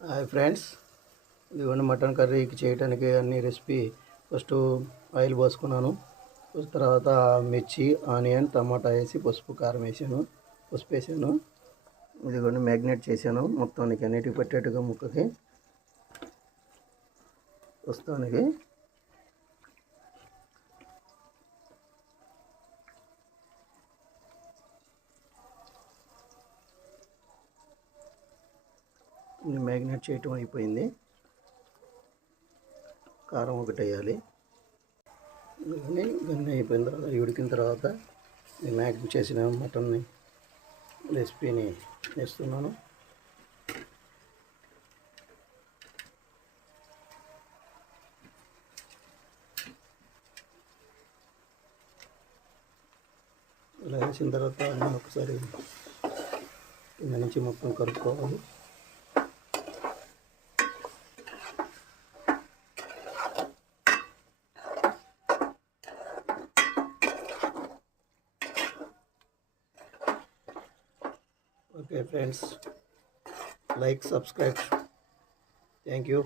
Hi friends, ఇదిగోండి mutton కర్రీకి చేయడానికి అన్ని రెసిపీ. First oil పోసుకున్నాను. తర్వాత మిర్చి, ఆనియన్, టమాటా వేసి పసుపు కారం వేసాను. ఇదిగోండి మ్యాగ్నేట్ చేశాను మొత్తానికి అన్నిటికి పెట్టేట్టుగా ముక్కకి ప్రస్తుతానికి. మ్యాగ్నేట్ చేయటం అయిపోయింది. కారం ఒకటి వేయాలి. ఇవన్నీ అయిపోయిన తర్వాత ఉడికిన తర్వాత మ్యాగ్నేట్ చేసిన మటన్ని రెసిపీని వేస్తున్నాను. ఇలా వేసిన తర్వాత ఒకసారి కింద నుంచి మొత్తం కలుపుకోవాలి. Okay friends, like, subscribe. Thank you.